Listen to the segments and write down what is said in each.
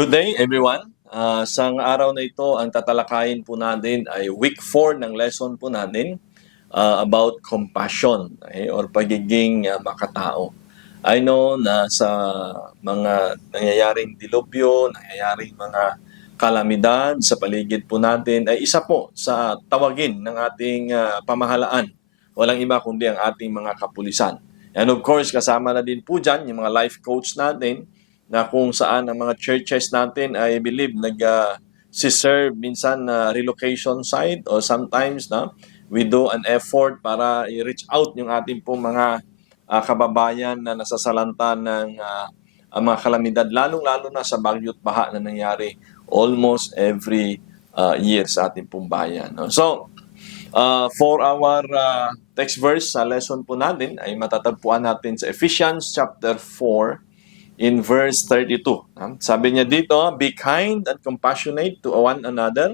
Good day, everyone. Sa araw na ito, ang tatalakayin po natin ay week 4 ng lesson po natin about compassion or pagiging makatao. I know na sa mga nangyayaring dilubyo, nangyayaring mga kalamidad sa paligid po natin ay isa po sa tawagin ng ating pamahalaan. Walang iba kundi ang ating mga kapulisan. And of course, kasama na din po dyan yung mga life coach natin na kung saan ang mga churches natin ay believe si-serve minsan na relocation site or sometimes we do an effort para i-reach out yung ating pong mga kababayan na nasasalanta ng ang mga kalamidad, lalong-lalo na sa bagyo't baha na nangyari almost every year sa ating pong bayan. No? So, for our text verse sa lesson po natin ay matatagpuan natin sa Ephesians chapter 4 in verse 32. Sabi niya dito, be kind and compassionate to one another,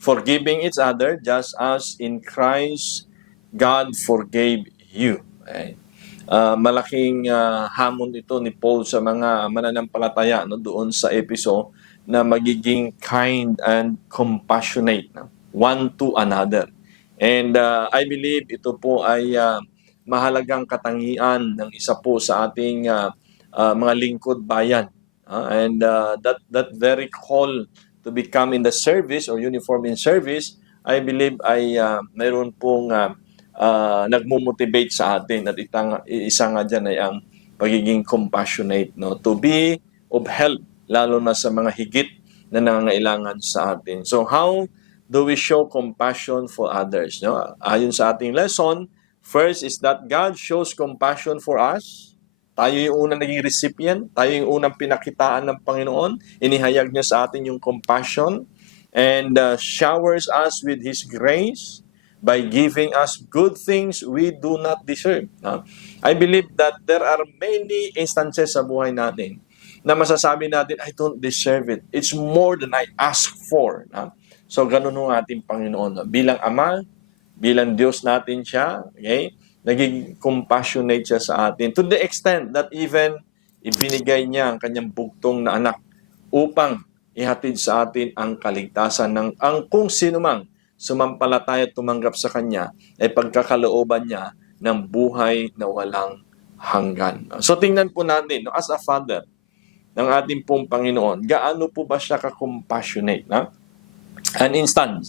forgiving each other just as in Christ God forgave you. Okay? Malaking hamon ito ni Paul sa mga mananampalataya doon sa Efeso na magiging kind and compassionate one to another. And I believe ito po ay mahalagang katangian ng isa po sa ating mga lingkod bayan. And that very call to become in the service or uniform in service, I believe ay mayroon pong nagmo-motivate sa atin at isa nga dyan ay ang pagiging compassionate, no? To be of help, lalo na sa mga higit na nangangailangan sa atin. So how do we show compassion for others? No? Ayon sa ating lesson, first is that God shows compassion for us. Tayo yung unang naging recipient, tayo yung unang pinakitaan ng Panginoon, inihayag niya sa atin yung compassion, and showers us with His grace by giving us good things we do not deserve. I believe that there are many instances sa buhay natin na masasabi natin, I don't deserve it. It's more than I ask for. So ganun ang ating Panginoon. Bilang Ama, bilang Diyos natin siya, okay? Naging compassionate siya sa atin to the extent that even ibinigay niya ang kanyang bugtong na anak upang ihatid sa atin ang kaligtasan ng ang kung sino mang sumampalataya at tumanggap sa kanya ay pagkakalooban niya ng buhay na walang hanggan. So tingnan po natin, as a father ng ating pong Panginoon, gaano po ba siya ka-compassionate? An instance,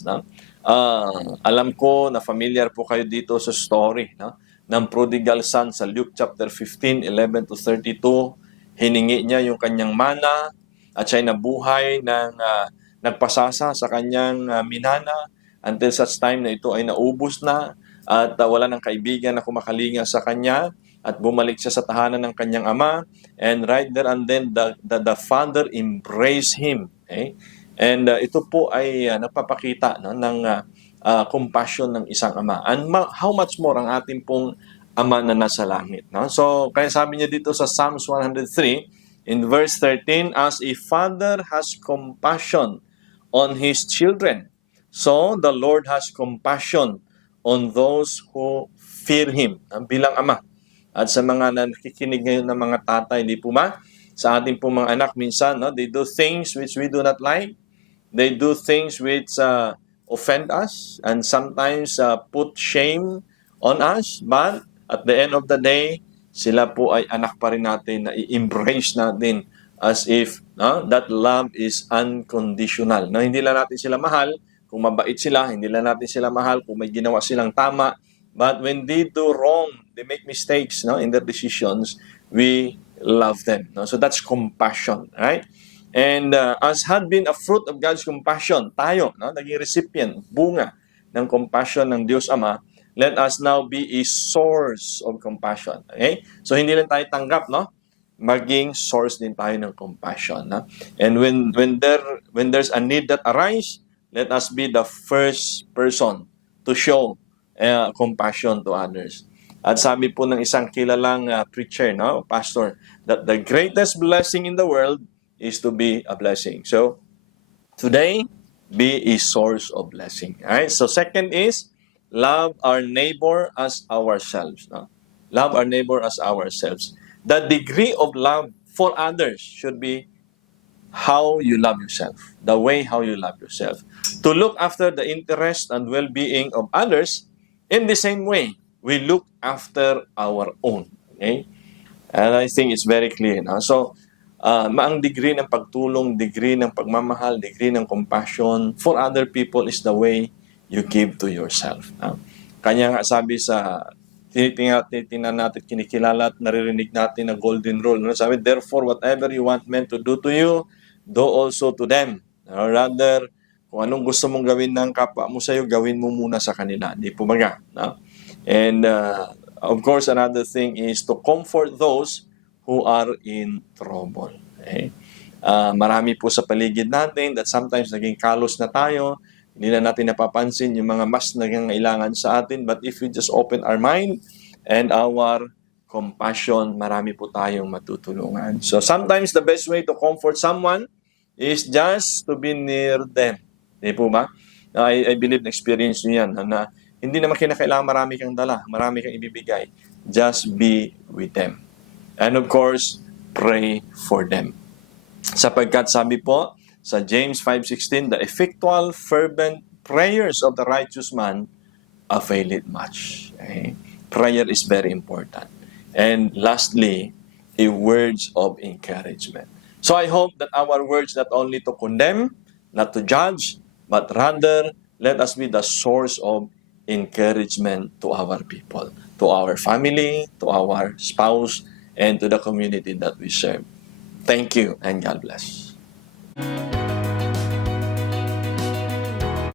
alam ko na familiar po kayo dito sa story ng prodigal son sa Luke chapter 15, 11 to 32. Hiningi niya yung kanyang mana at siya'y nabuhay ng nagpasasa sa kanyang minana until such time na ito ay naubos na at wala ng kaibigan na kumakalinga sa kanya at bumalik siya sa tahanan ng kanyang ama, and right there and then the father embraced him. Okay? And ito po ay nagpapakita ng compassion ng isang ama. And how much more ang ating pong Ama na nasa langit. So, kaya sabi niya dito sa Psalms 103, in verse 13, as a father has compassion on his children, so the Lord has compassion on those who fear Him. Bilang Ama. At sa mga nakikinig ngayon ng mga tatay, di po ba? Sa ating pong mga anak, minsan, they do things which we do not like. They do things which offend us and sometimes put shame on us. But at the end of the day, sila po ay anak pa rin natin na i-embrace natin as if that love is unconditional. Hindi lang natin sila mahal kung mabait sila, hindi lang natin sila mahal kung may ginawa silang tama. But when they do wrong, they make mistakes in their decisions, we love them. So that's compassion, right? And as had been a fruit of God's compassion, tayo, naging recipient, bunga ng compassion ng Diyos Ama, let us now be a source of compassion. Okay? So hindi lang tayo tanggap, maging source din tayo ng compassion. And when there's a need that arise, let us be the first person to show compassion to others. At sabi po ng isang kilalang preacher, pastor, that the greatest blessing in the world is to be a blessing. So, today, be a source of blessing. Alright? So, second is, love our neighbor as ourselves. Love our neighbor as ourselves. The degree of love for others should be how you love yourself, the way how you love yourself. To look after the interest and well-being of others in the same way we look after our own. Okay? And I think it's very clear. No? So, ang degree ng pagtulong, degree ng pagmamahal, degree ng compassion for other people is the way you give to yourself. No? Kanya nga sabi sa tinitingnan natin, kinikilala at naririnig natin na golden rule. No? Sabi, therefore, whatever you want men to do to you, do also to them. Or rather, kung anong gusto mong gawin ng kapwa mo sa'yo, gawin mo muna sa kanila. Di po baga. No? And of course, another thing is to comfort those who are in trouble. Okay? Marami po sa paligid natin that sometimes naging kalos na tayo, hindi na natin napapansin yung mga mas nangangailangan sa atin. But if we just open our mind and our compassion, marami po tayong matutulungan. So sometimes the best way to comfort someone is just to be near them. Di po ba? I believe na experience nyo yan na hindi naman kinakailangan marami kang dala, marami kang ibibigay. Just be with them. And of course, pray for them. Sapagkat sabi po sa James 5:16, the effectual fervent prayers of the righteous man avail it much. Okay? Prayer is very important. And lastly, a words of encouragement. So I hope that our words not only to condemn, not to judge, but rather let us be the source of encouragement to our people, to our family, to our spouse, and to the community that we serve. Thank you, and God bless.